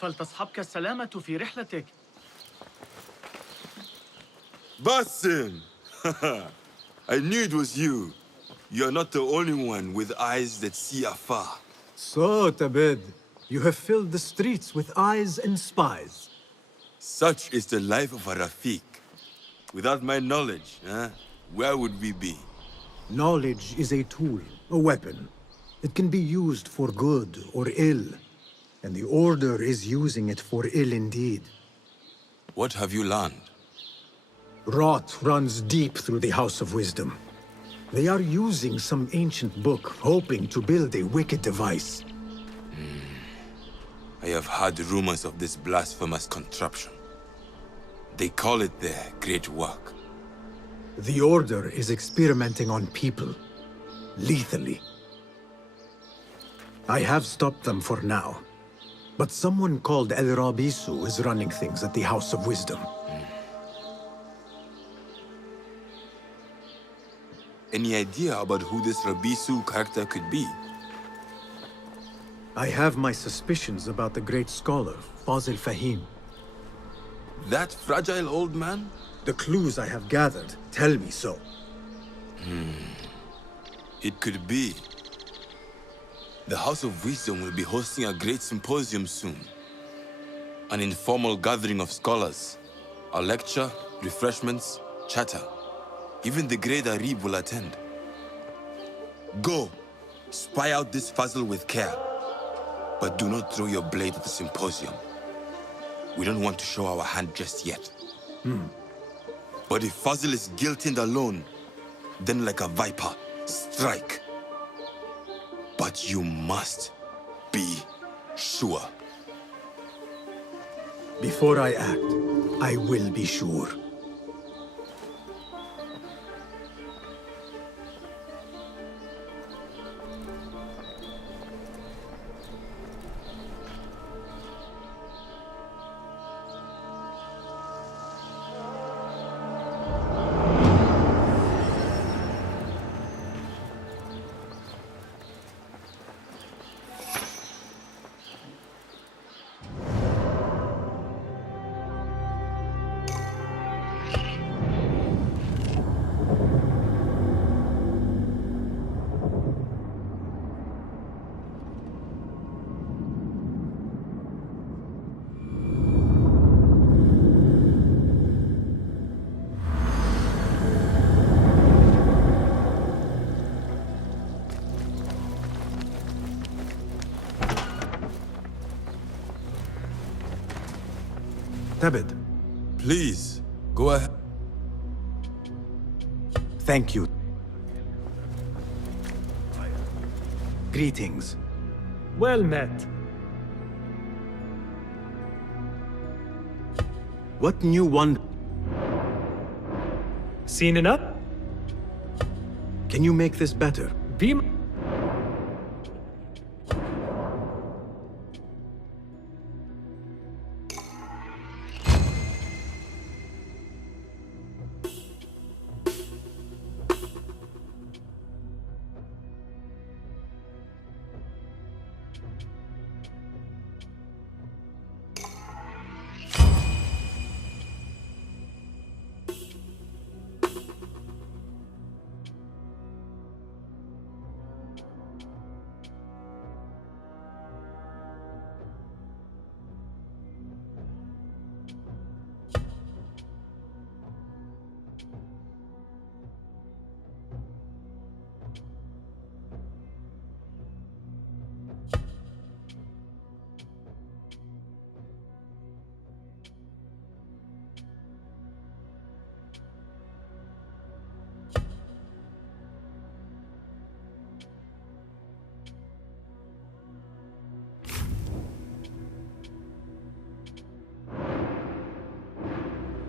فلتصحبك السلامة في رحلتك. Basim! I knew it was you. You're not the only one with eyes that see afar. So, Tabed, you have filled the streets with eyes and spies. Such is the life of a Rafiq. Without my knowledge, where would we be? Knowledge is a tool, a weapon. It can be used for good or ill. And the Order is using it for ill indeed. What have you learned? Rot runs deep through the House of Wisdom. They are using some ancient book, hoping to build a wicked device. I have heard rumors of this blasphemous contraption. They call it their great work. The Order is experimenting on people, lethally. I have stopped them for now. But someone called El Rabisu is running things at the House of Wisdom. Any idea about who this Rabisu character could be? I have my suspicions about the great scholar, Fazil Fahim. That fragile old man? The clues I have gathered tell me so. It could be. The House of Wisdom will be hosting a great symposium soon. An informal gathering of scholars. A lecture, refreshments, chatter. Even the great Arib will attend. Go, spy out this puzzle with care. But do not throw your blade at the symposium. We don't want to show our hand just yet. But if Fazil is guilty and alone, then like a viper, strike. But you must be sure. Before I act, I will be sure. Tabed. Please, go ahead. Thank you. Greetings. Well met. What new wonder? Seen enough? Can you make this better? Beam.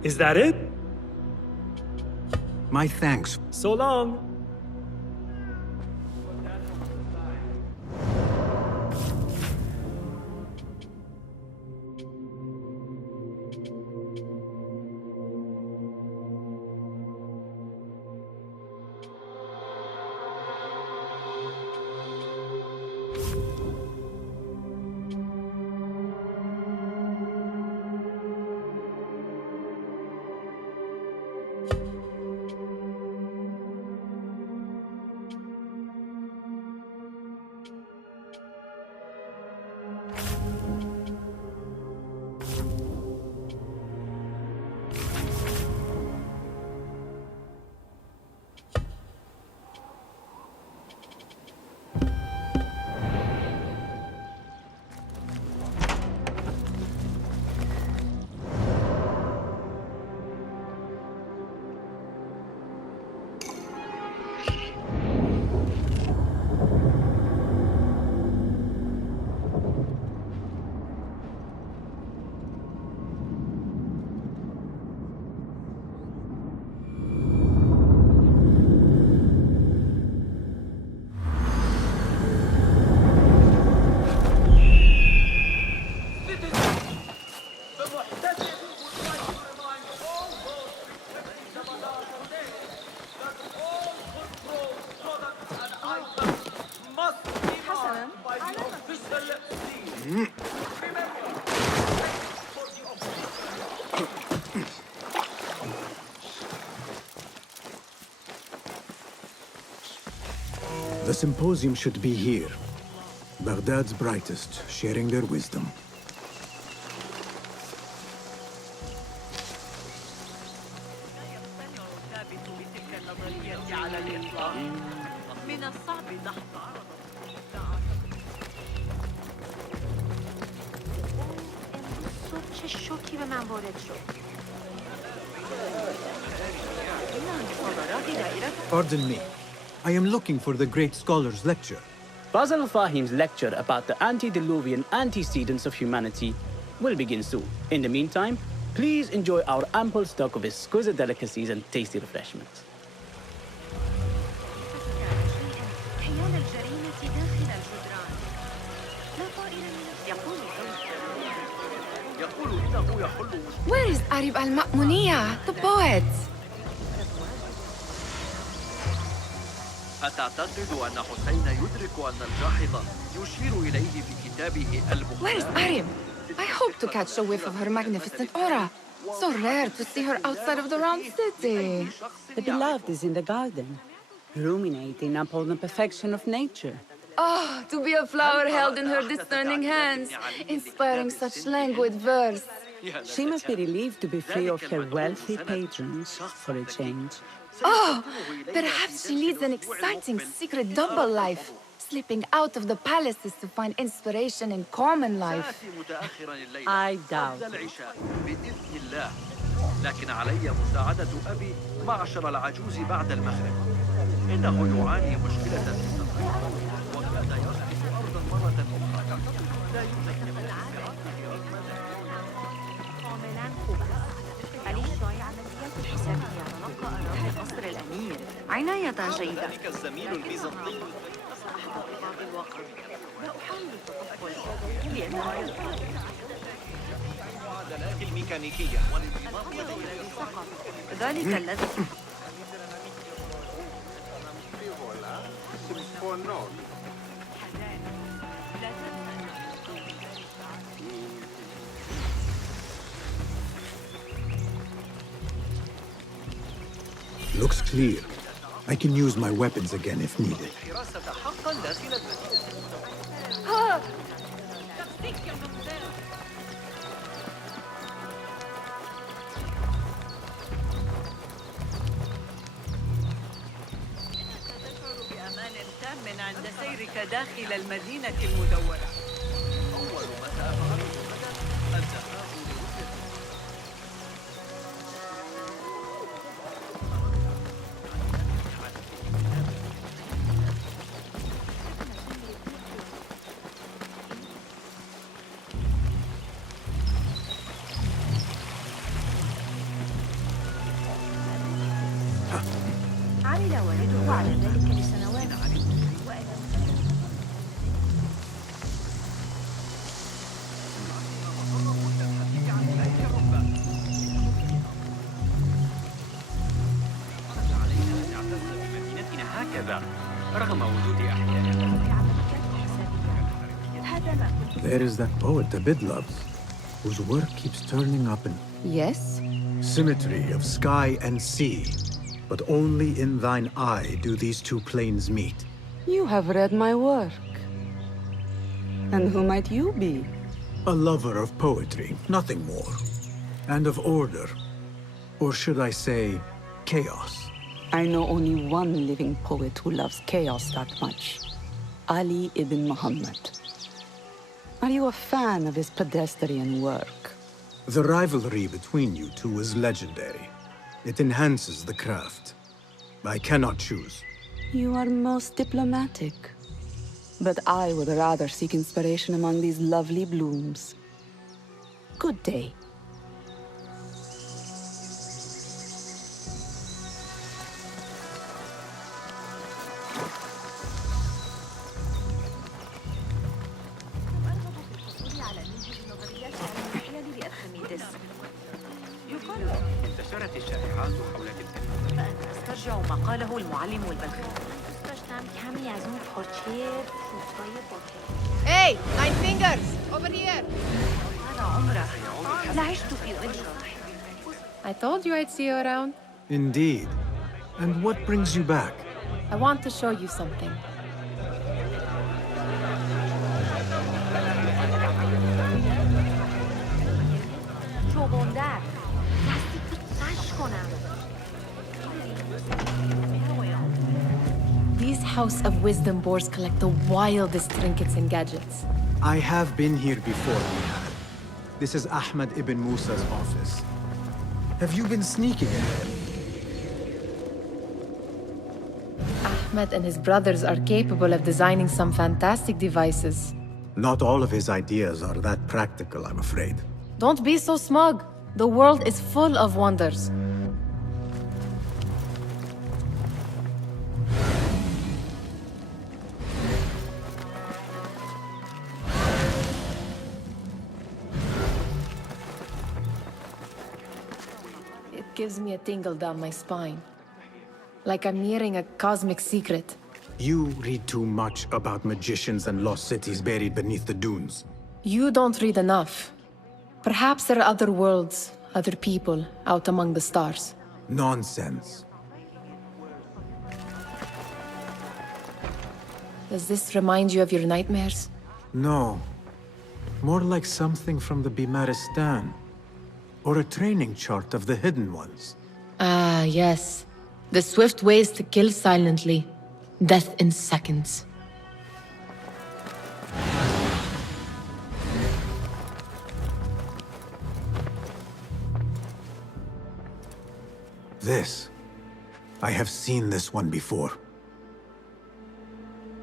Is that it? My thanks. So long. The Symposium should be here. Baghdad's brightest, sharing their wisdom. Pardon me. I am looking for the great scholar's lecture. Basil Fahim's lecture about the antediluvian antecedents of humanity will begin soon. In the meantime, please enjoy our ample stock of exquisite delicacies and tasty refreshments. Where is Arib al-Ma'muniya, the poet? أتعتقد أن حسين يدرك أن الجاحظ يشير إليه في كتابه المختار؟ Where is Arib? I hope to catch a whiff of her magnificent aura. So rare to see her outside of the round city. The beloved is in the garden, ruminating upon the perfection of nature. Oh, to be a flower held in her discerning hands, inspiring such languid verse. She must be relieved to be free of her wealthy patrons for a change. Oh, perhaps she leads an exciting secret double life, slipping out of the palaces to find inspiration in common life. I doubt. بإذن الله. لكن علي مساعدة أبي معشر العجوز بعد المغرب. إنه يعاني مشكلة في السفر وكاد يصبح أرضا مرة أخرى. لا يوجد عناية جيدة. ذلك الزميل البيزنطي لا أحاول التطفل لأنه المعادلات الميكانيكية ذلك الذي Looks clear. I can use my weapons again if needed. الحراسة حقا لا صلة بأمان تام عند سيرك داخل المدينة المدورة. أول ما سأفعله غدا الذهاب لرؤية عمل والده على ذلك لسنوات. هكذا رغم وجود أحياء. There is that poet Abid loves, whose work keeps turning up in Yes? symmetry of sky and sea. But only in thine eye do these two planes meet. You have read my work. And who might you be? A lover of poetry, nothing more. And of order. Or should I say, chaos. I know only one living poet who loves chaos that much. Ali ibn Muhammad. Are you a fan of his pedestrian work? The rivalry between you two is legendary. It enhances the craft. I cannot choose. You are most diplomatic. But I would rather seek inspiration among these lovely blooms. Good day. انتشرت الشائعات حول تلك النظرية. استرجع ما قاله المعلم البلخي. Hey, nine fingers! Over here! I told you I'd see you around. Indeed. And what brings you back? I want to show you something. These House of Wisdom boars collect the wildest trinkets and gadgets. I have been here before, Nihal. This is Ahmed ibn Musa's office. Have you been sneaking in here? Ahmed and his brothers are capable of designing some fantastic devices. Not all of his ideas are that practical, I'm afraid. Don't be so smug. The world is full of wonders. It gives me a tingle down my spine. Like I'm nearing a cosmic secret. You read too much about magicians and lost cities buried beneath the dunes. You don't read enough. Perhaps there are other worlds, other people, out among the stars. Nonsense. Does this remind you of your nightmares? No. More like something from the Bimaristan. Or a training chart of the Hidden Ones. Ah, yes. The swift ways to kill silently. Death in seconds. This. I have seen this one before.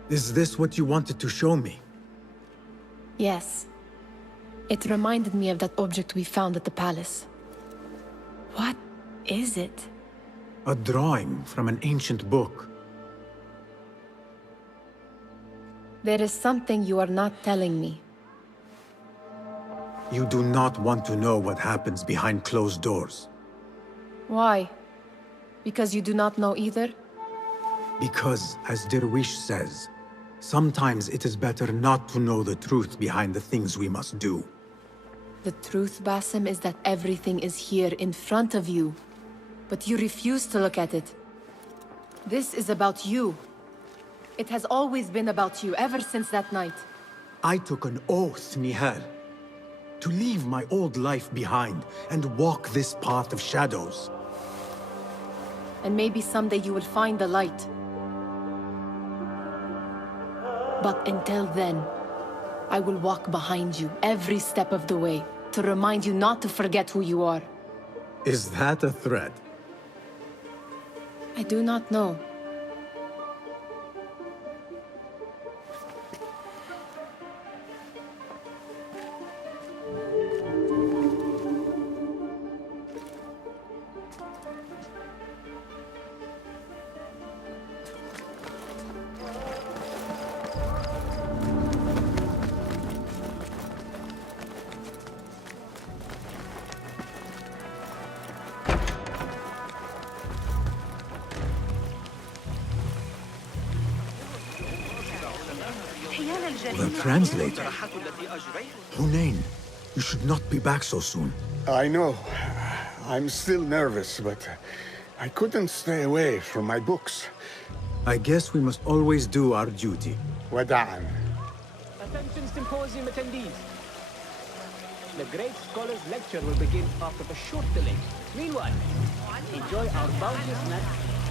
Is this what you wanted to show me? Yes. It reminded me of that object we found at the palace. What is it? A drawing from an ancient book. There is something you are not telling me. You do not want to know what happens behind closed doors. Why? Because you do not know either? Because, as Derwish says, sometimes it is better not to know the truth behind the things we must do. The truth, Basim, is that everything is here in front of you. But you refuse to look at it. This is about you. It has always been about you, ever since that night. I took an oath, Nihal, to leave my old life behind and walk this path of shadows. And maybe someday you will find the light. But until then, I will walk behind you every step of the way to remind you not to forget who you are. Is that a threat? I do not know. The translator. Hunain, you should not be back so soon. I know. I'm still nervous, but I couldn't stay away from my books. I guess we must always do our duty. Wada'an. Attention Symposium attendees. The Great Scholar's lecture will begin after a short delay. Meanwhile, enjoy our bounteous snack.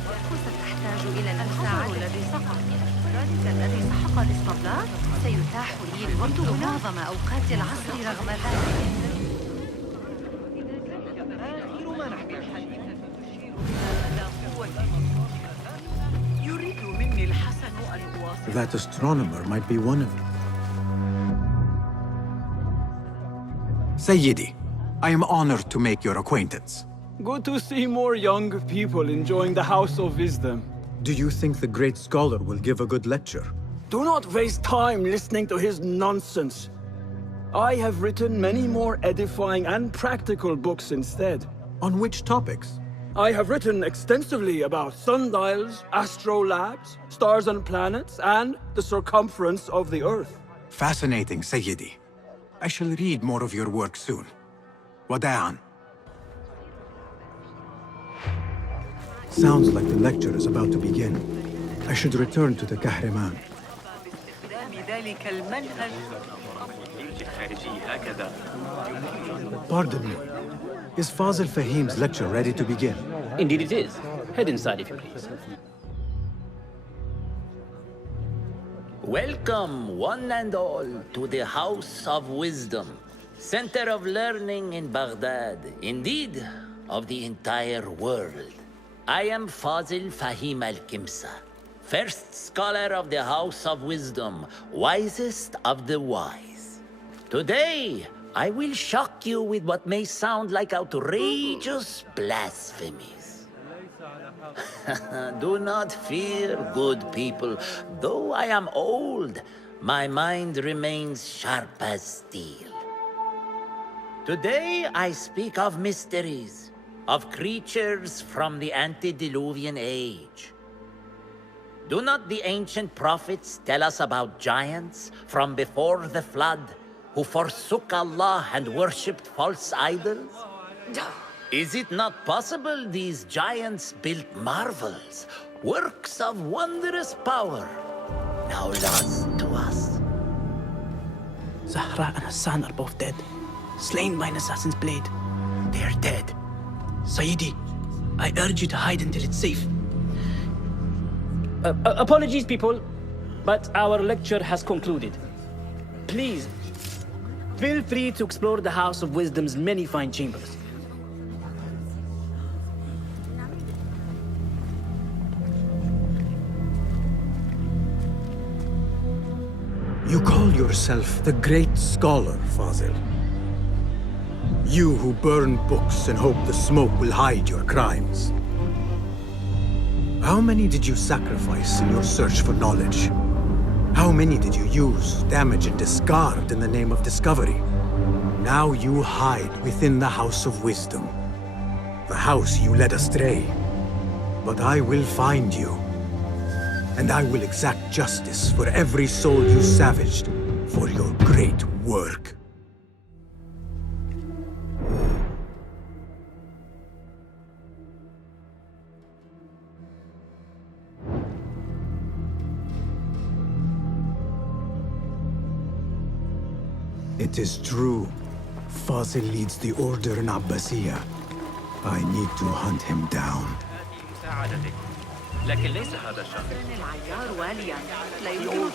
ستحتاج إلى المساعدة الذي سقط. ذلك الذي سحق الاسطبلات سيتاح لي الوقت معظم أوقات العصر رغم ذلك. يريد مني الحسن أن أواصل. That astronomer might be one of them. Sayyidi, I am honored to make your acquaintance. Good to see more young people enjoying the House of Wisdom. Do you think the great scholar will give a good lecture? Do not waste time listening to his nonsense. I have written many more edifying and practical books instead. On which topics? I have written extensively about sundials, astrolabes, stars and planets, and the circumference of the Earth. Fascinating, Sayyidi. I shall read more of your work soon. Wada'an. Sounds like the lecture is about to begin. I should return to the Kahraman. Pardon me. Is Fazil Fahim's lecture ready to begin? Indeed it is. Head inside if you please. Welcome, one and all, to the House of Wisdom, center of learning in Baghdad, indeed, of the entire world. I am Fazil Fahim al-Kimsa, first scholar of the House of Wisdom, wisest of the wise. Today, I will shock you with what may sound like outrageous blasphemies. Do not fear, good people. Though I am old, my mind remains sharp as steel. Today I speak of mysteries, of creatures from the antediluvian age. Do not the ancient prophets tell us about giants from before the flood who forsook Allah and worshipped false idols? Is it not possible these giants built marvels, works of wondrous power, now lost to us? Zahra and Hassan are both dead, slain by an assassin's blade. They're dead. Sayyidi, I urge you to hide until it's safe. Apologies, people, but our lecture has concluded. Please, feel free to explore the House of Wisdom's many fine chambers. You call yourself the great scholar, Fazil. You who burn books and hope the smoke will hide your crimes. How many did you sacrifice in your search for knowledge? How many did you use, damage, and discard in the name of discovery? Now you hide within the House of Wisdom. The house you led astray. But I will find you. And I will exact justice for every soul you savaged for your great work. It is true. Fazil leads the order in Abbasiyah. I need to hunt him down. لكن ليس هذا الشخص. العيار واليا لا يمكن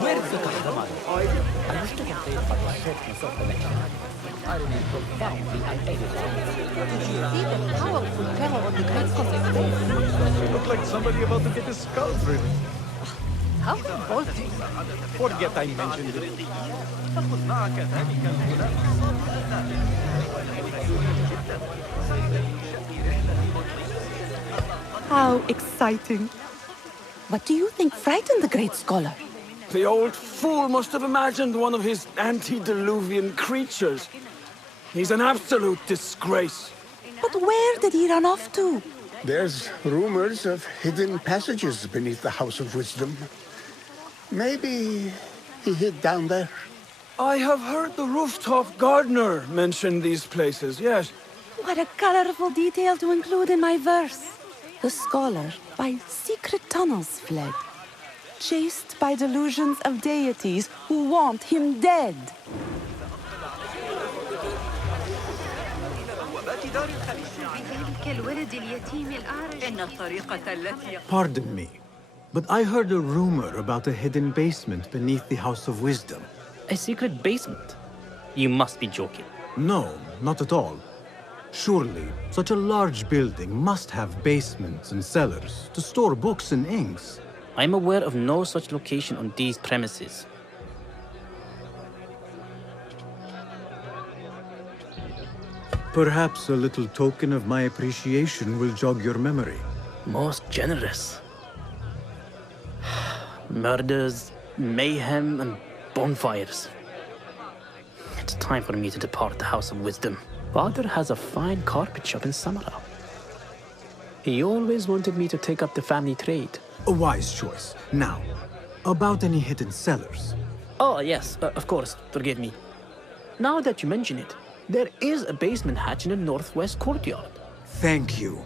Where is the Kahraman? I wish to get paid for the short myself the lecture. I remain profoundly unaided. See the powerful terror of the great concept. You look like somebody about to get his skull through. How revolting. Forget I mentioned it. فخذ معك ذلك الغلاف. How exciting. What do you think frightened the great scholar? The old fool must have imagined one of his antediluvian creatures. He's an absolute disgrace. But where did he run off to? There's rumors of hidden passages beneath the House of Wisdom. Maybe he hid down there. I have heard the rooftop gardener mention these places, yes. What a colorful detail to include in my verse. The scholar by secret tunnels fled, chased by delusions of deities who want him dead. Pardon me, but I heard a rumor about a hidden basement beneath the House of Wisdom. A secret basement? You must be joking. No, not at all. Surely, such a large building must have basements and cellars to store books and inks. I'm aware of no such location on these premises. Perhaps a little token of my appreciation will jog your memory. Most generous. Murders, mayhem, and bonfires. It's time for me to depart the House of Wisdom. Father has a fine carpet shop in Samara. He always wanted me to take up the family trade. A wise choice. Now, about any hidden cellars? Oh, yes, of course, forgive me. Now that you mention it, there is a basement hatch in the northwest courtyard. Thank you.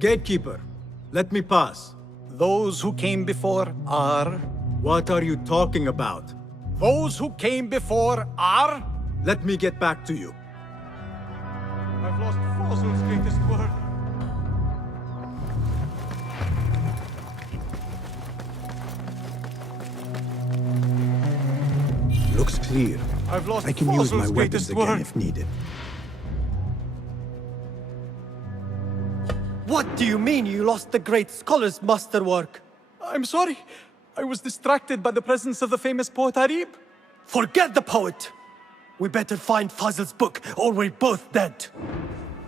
Gatekeeper, let me pass. Those who came before are... What are you talking about? Those who came before are... Let me get back to you. I've lost Fozul's greatest word. Looks clear. I've lost I can use my Fozul's weapons greatest again word. if needed. What do you mean you lost the great scholar's masterwork? I'm sorry. I was distracted by the presence of the famous poet Arib. Forget the poet! We better find Fazl's book, or we're both dead.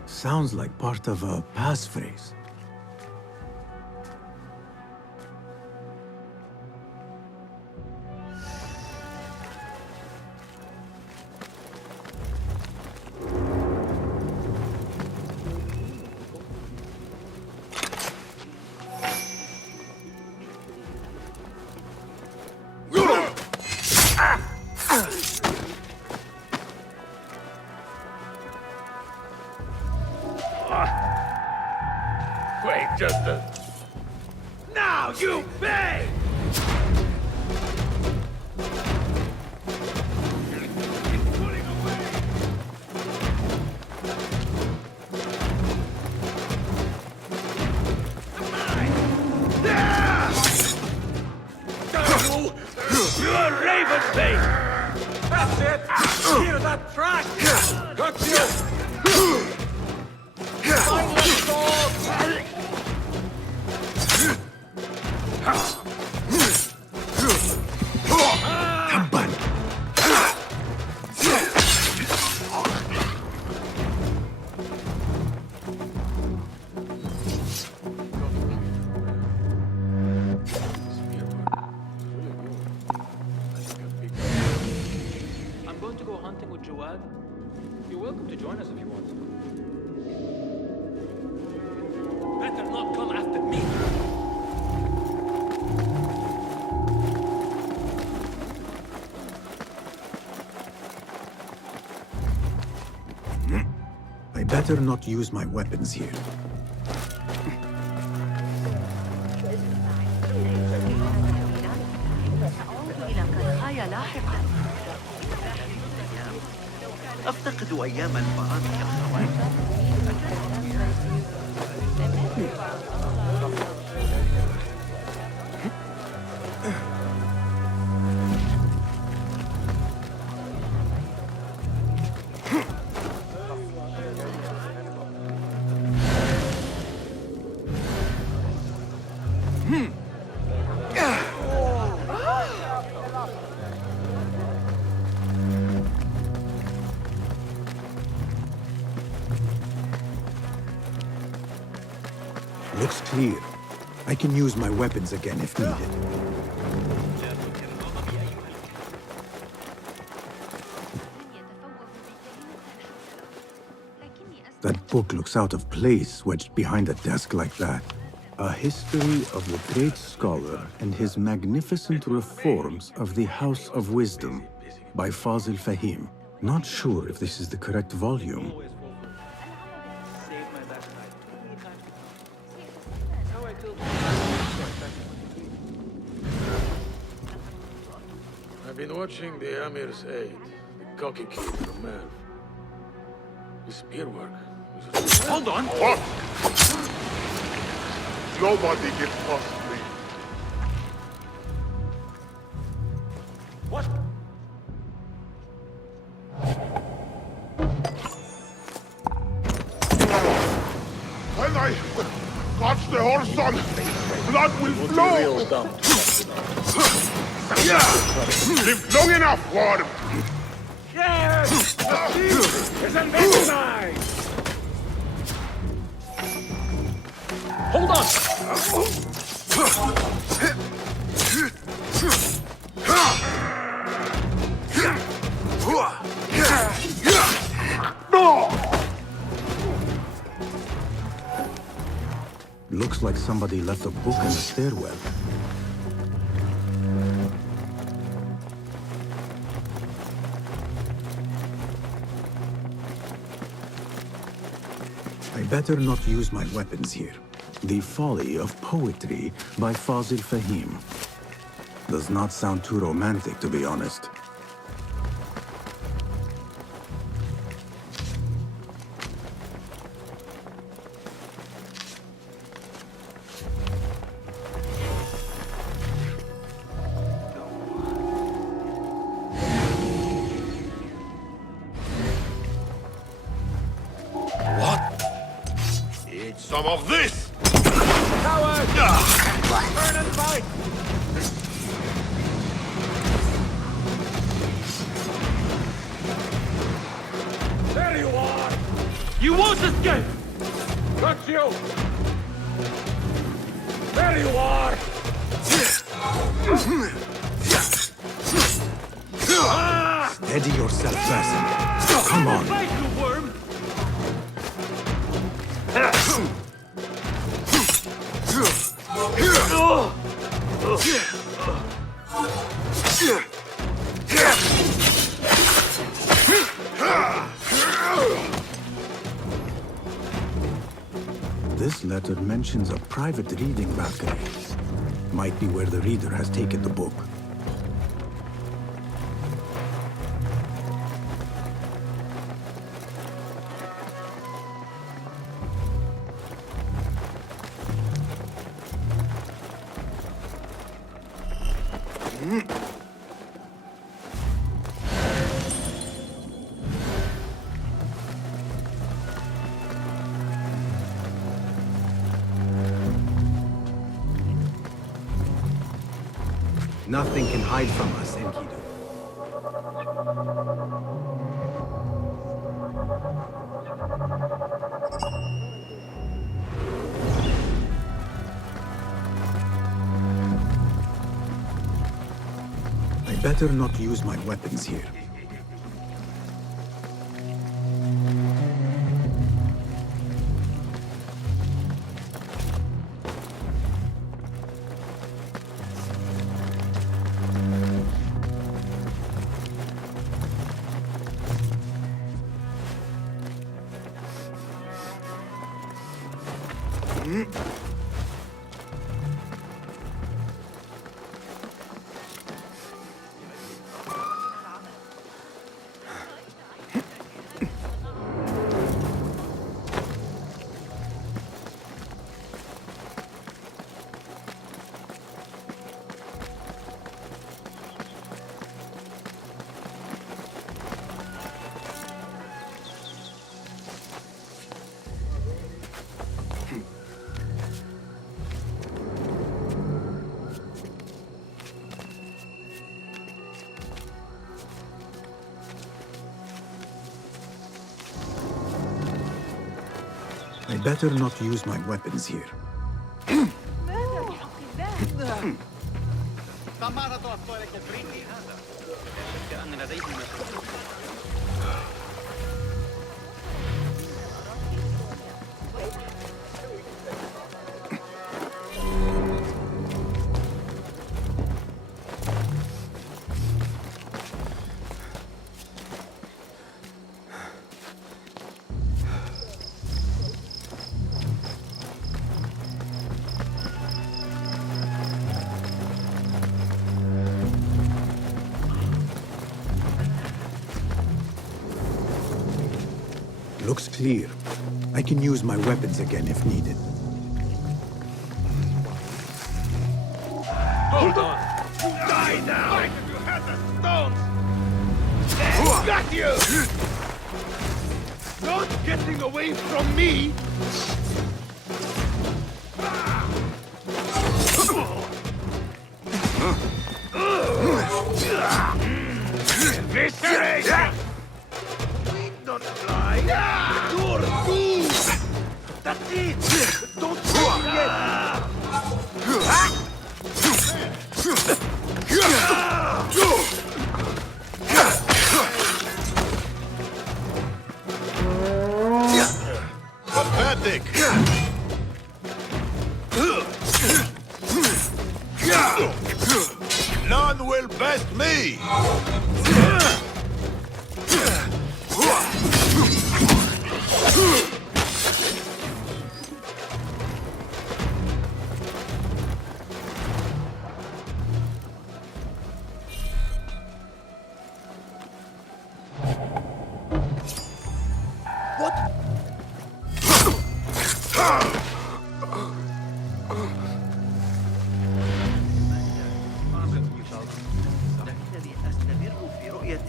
Sounds like part of a passphrase. Wait, just a... Now you pay! You're Raven bait! That's it! Hear that track! Got you! I'm going to go hunting with Jawad. You're welcome to join us if you want. Better not come after me. I better not use my weapons here. أفتقد أيام البرامج الخواتم. Looks clear. I can use my weapons again if needed. That book looks out of place wedged behind a desk like that. A history of the great scholar and his magnificent reforms of the House of Wisdom by Fazil Fahim. Not sure if this is the correct volume. I've been watching the Amir's aide, the cocky kid from Merv. His spearwork was... Hold on! What? Nobody gets past me. What? When I touch the horse on, blood will flow. Live long enough for him. Yes! The field is an exercise! Hold on! Looks like somebody left a book in the stairwell. I better not use my weapons here. The Folly of Poetry by Fazil Fahim. Does not sound too romantic, to be honest. Some of this! Coward! Turn and fight! There you are! You won't escape! Got you! There you are! Steady yourself, Basim. Come on. Fight, you worm! This letter mentions a private reading balcony. Might be where the reader has taken the book. Nothing can hide from us, Enkidu. I better not use my weapons here. I better not use my weapons here. Looks clear. I can use my weapons again if needed. Hold on! Die now! Like if you had the stones! Got you! Not getting away from me! Evisceration! Don't fly! You're doomed! That's it! Don't fall yet! Pathetic! لكنني أستمر في رؤية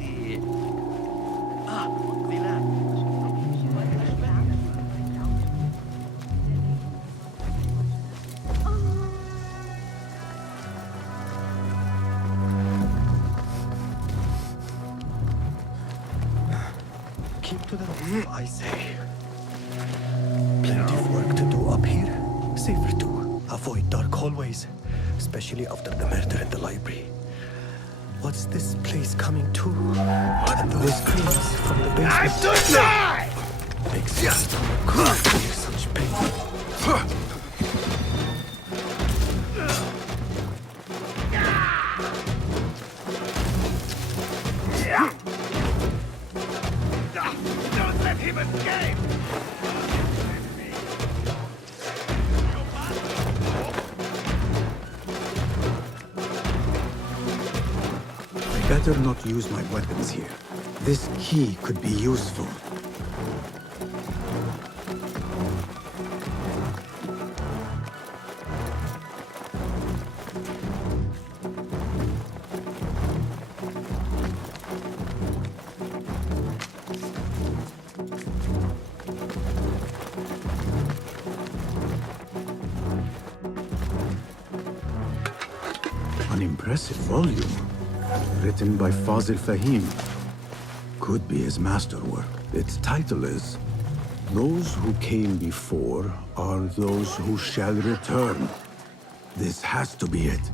بلاد. Keep to the roof, I say. Plenty of work to do up here. Safer to avoid dark hallways, especially after the murder in the library. What's this place coming to? And those screams from the basement. I should die! Makes my stomach feel such pain. Don't let him escape! I better not use my weapons here. This key could be useful. An impressive volume. Written by Fazil Fahim. Could be his masterwork. Its title is Those Who Came Before Are Those Who Shall Return. This has to be it.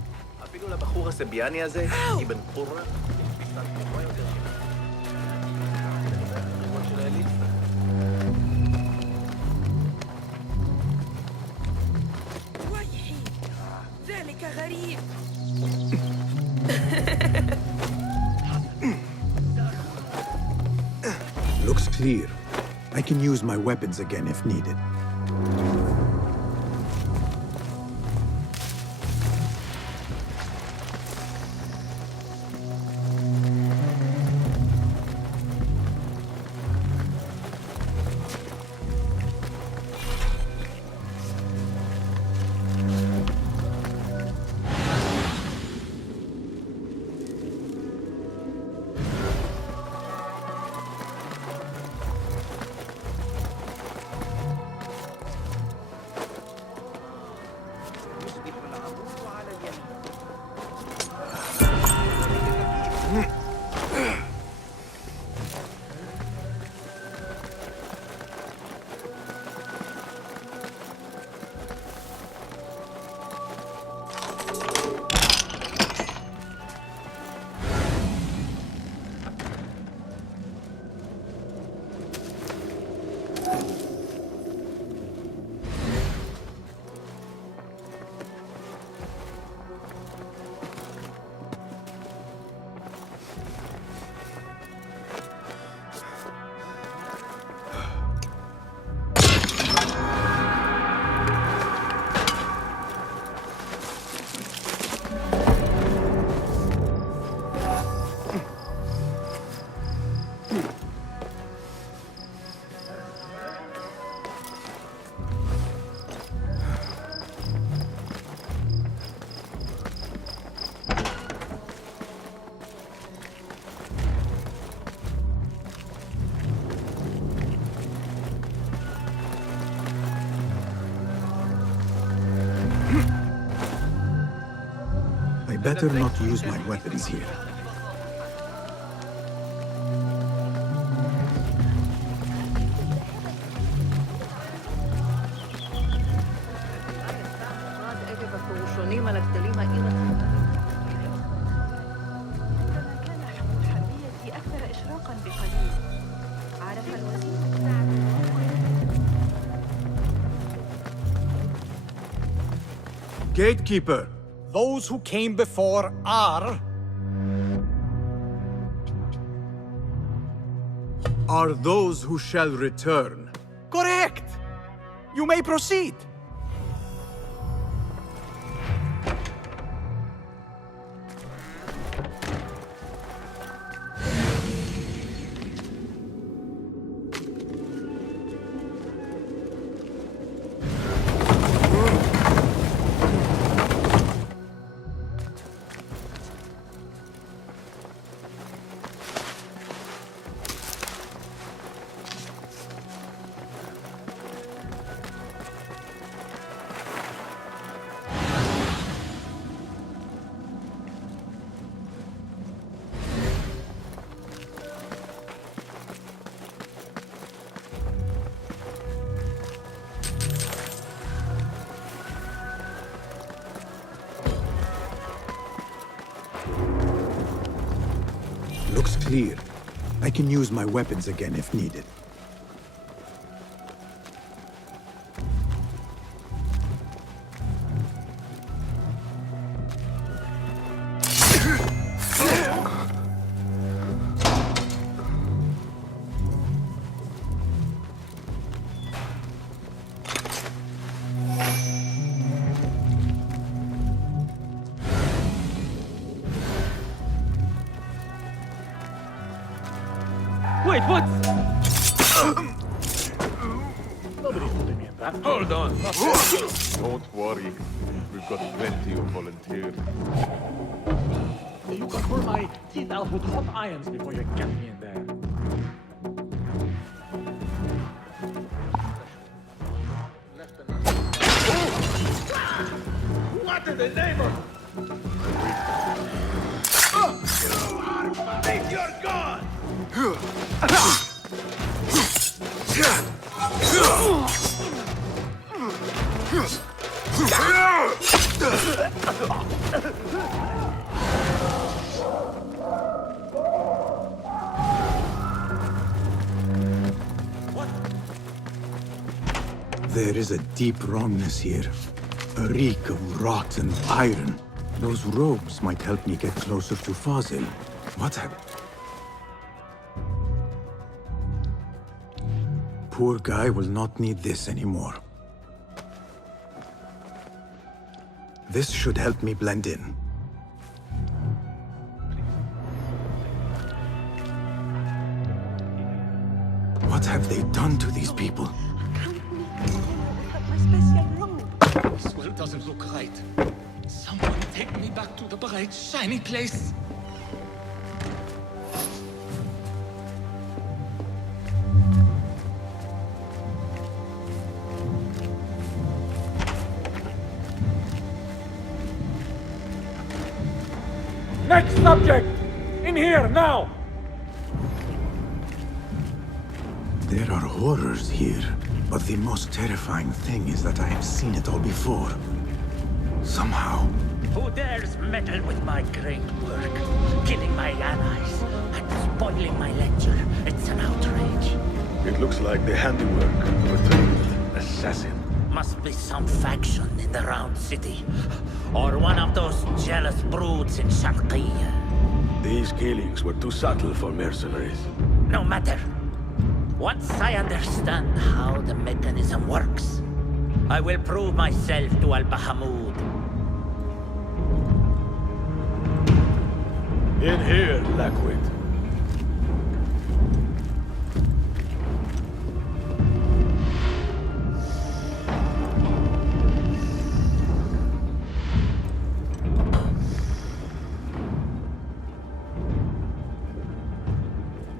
ذلك غريب. Looks clear. I can use my weapons again if needed. Better not use my weapons here. Gatekeeper! Those who came before are those who shall return. correct. You may proceed. clear. I can use my weapons again if needed. Wait, what? Nobody's putting me in that. Hold on. Don't worry. We've got plenty of volunteers. You can pull my teeth out with hot irons before you get me in there. What in the name of... Think you're gone! There is a deep wrongness here. A reek of rot and iron. Those robes might help me get closer to Fazil. What have... Poor guy will not need this anymore. This should help me blend in. What have they done to these people? This world doesn't look right. Someone take me back to the bright, shiny place. Next subject! In here, now! There are horrors here, but the most terrifying thing is that I have seen it all before. Somehow. Who dares meddle with my great work? Killing my allies and spoiling my lecture. It's an outrage. It looks like the handiwork of a trained assassin. Must be some faction in the Round City. Or one of those jealous broods in Sharqiyya. These killings were too subtle for mercenaries. No matter. Once I understand how the mechanism works, I will prove myself to Al-Bahamud. In here, Lackwit.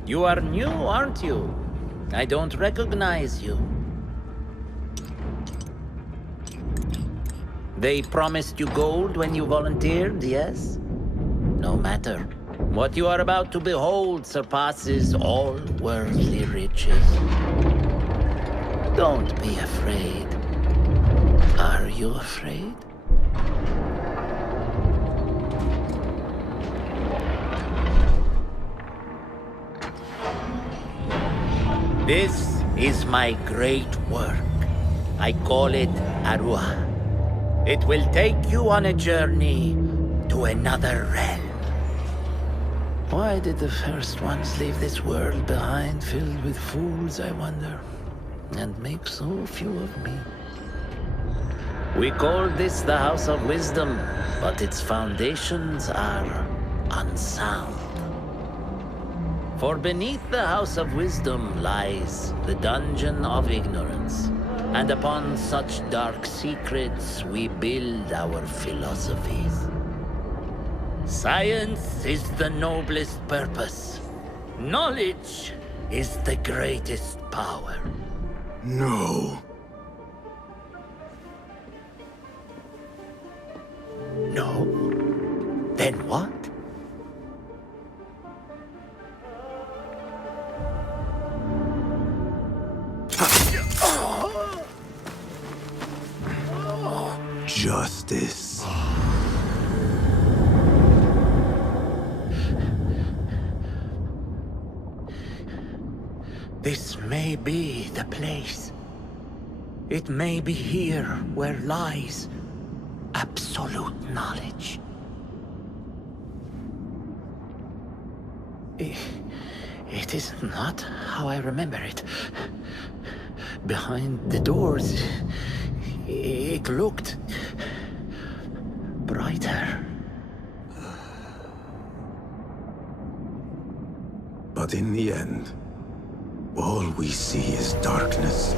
You are new, aren't you? I don't recognize you. They promised you gold when you volunteered, yes? No matter. What you are about to behold surpasses all worldly riches. Don't be afraid. Are you afraid? This is my great work. I call it Arua. It will take you on a journey to another realm. Why did the first ones leave this world behind filled with fools, I wonder, and make so few of me? We call this the House of Wisdom, but its foundations are unsound. For beneath the House of Wisdom lies the Dungeon of Ignorance, and upon such dark secrets we build our philosophies. Science is the noblest purpose. Knowledge is the greatest power. No. No? Then what? Justice. This may be the place. It may be here where lies absolute knowledge. It is not how I remember it. Behind the doors, it looked brighter. But in the end, all we see is darkness.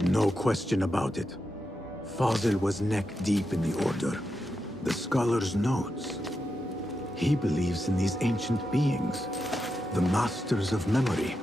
No question about it. Fazil was neck-deep in the Order. The scholar's notes. He believes in these ancient beings, the masters of memory.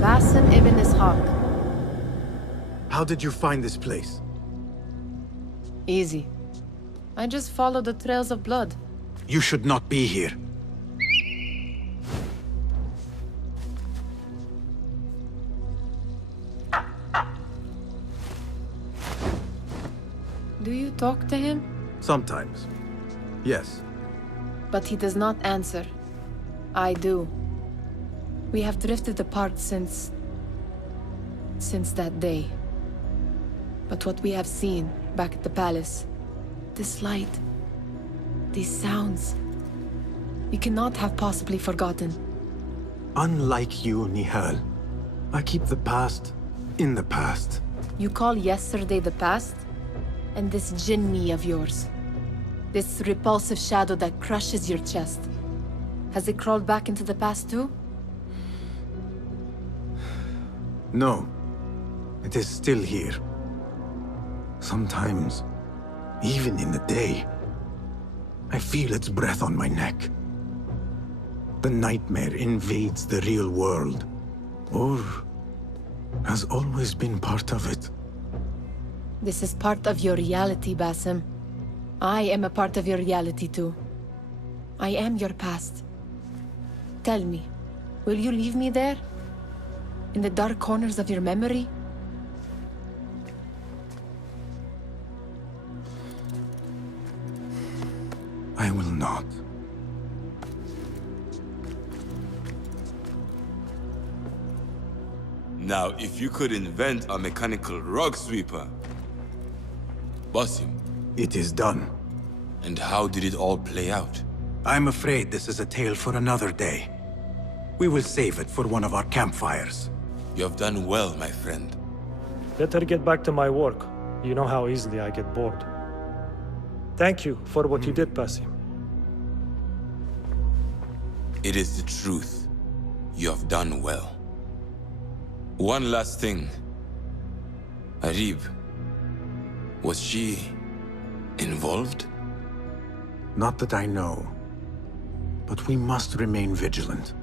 Basim ibn Ishaq. How did you find this place? Easy. I just followed the trails of blood. You should not be here. Do you talk to him? Sometimes. Yes. But he does not answer. I do. We have drifted apart since that day. But what we have seen back at the palace, this light, these sounds, we cannot have possibly forgotten. Unlike you, Nihal, I keep the past in the past. You call yesterday the past? And this jinni of yours, this repulsive shadow that crushes your chest, has it crawled back into the past too? No. It is still here. Sometimes, even in the day, I feel its breath on my neck. The nightmare invades the real world, or has always been part of it. This is part of your reality, Basim. I am a part of your reality too. I am your past. Tell me, will you leave me there? In the dark corners of your memory? I will not. Now, if you could invent a mechanical rug sweeper. Basim. It is done. And how did it all play out? I'm afraid this is a tale for another day. We will save it for one of our campfires. You have done well, my friend. Better get back to my work. You know how easily I get bored. Thank you for what you did, Basim. It is the truth. You have done well. One last thing. Arib, was she involved? Not that I know. But we must remain vigilant.